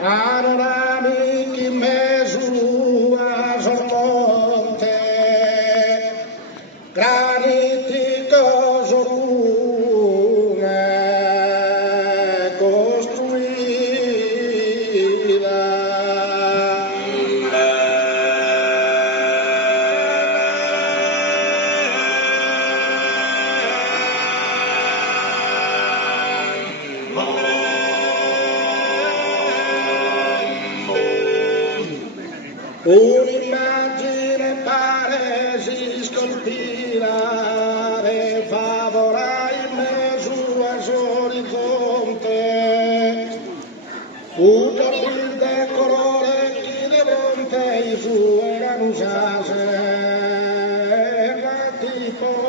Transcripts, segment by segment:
Arami ki mezu azormonte, granitico zorume construida. Un'immagine pare si scolpire, favora in mezzo all'orizzonte, tutto il decolore chi di fronte i suoi erano usate, la tipo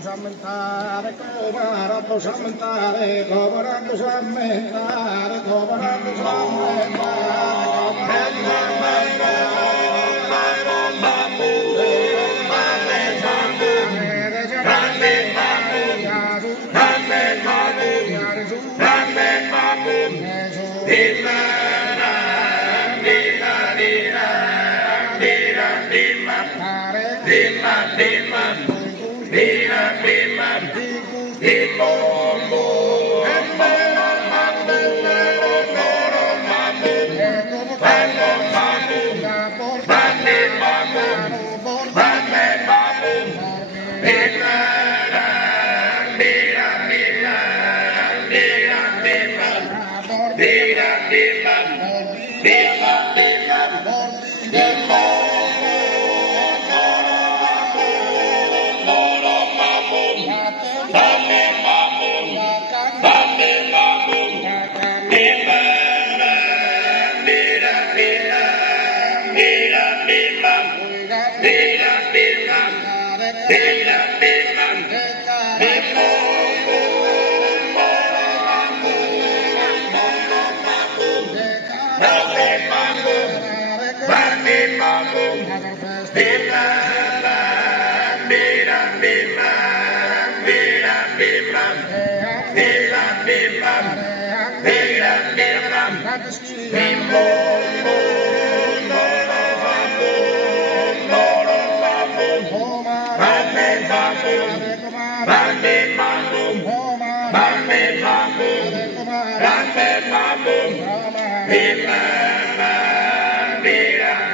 Sammentare, covardo sammentare, covardo sammentare, covardo Bim, bam, bam, bam, bam,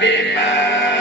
bam, bam.